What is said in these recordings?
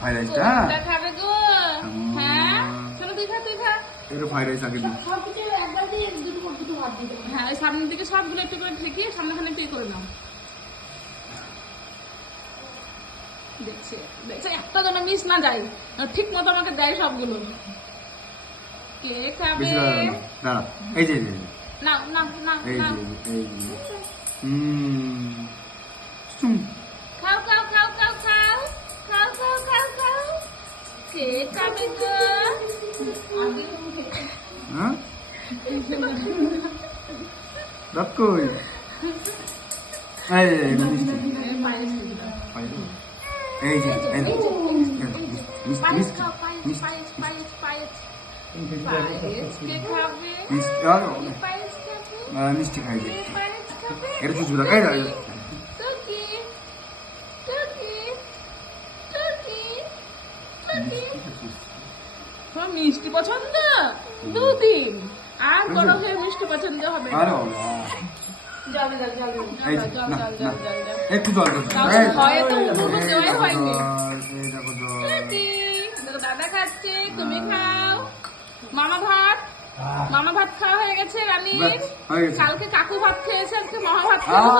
Fried রাইসটা খাবে গো। হ্যাঁ চলো তুই খা এটা ফ্রাইড রাইস আগে দিই। সবকিছু একবার দিয়ে দুটো ভাত দিতে। হ্যাঁ ওই সামনের দিকে সবগুলো একটু করে ঠেকিয়ে সামনেখানে একটু করে নাও। দেখছে একটা যেন মিস না যায়, ঠিক মতো আমাকে দেয় সবগুলো। কে খাবে? দাঁড়া এই যে না না না এই না যে খাও খাও খাও খাও খাও খাও খাও খাও খাও। কে খাবে গো? হ্যাঁ দাঁত কই? এই এই যে পায়েস খাও, পায়েস পায়েস পায়েস পায়েস পায়েস। কে খাবে? পায়েস খাবে? মিষ্টি খাই কে পায়েস খাবে? এটা কিছু লাগাই টুকি টুকি টুকি টুকি। তোমার মিষ্টি পছন্দ? দুদিন আর বড় হয়ে মিষ্টি পছন্দ হবে না। আরে জল জল জল এই জল যে, জল না, জল না। জল জল জল। একটু জল ভয়ে তো উঠুনো দেওয়াই হয়নি। এই দেখো জল টুকি, দেখো দাদা খাচ্ছে, তুমি খাও। মামা ভাত খাওয়া হয়ে গেছে রানী। ব্যাস, হয়ে গেছে। কালকে কাকু ভাত খেয়েছে, আজকে মামা ভাত খাবো।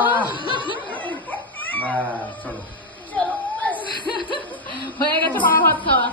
চলো হয়ে গেছে মামা ভাত খাওয়া।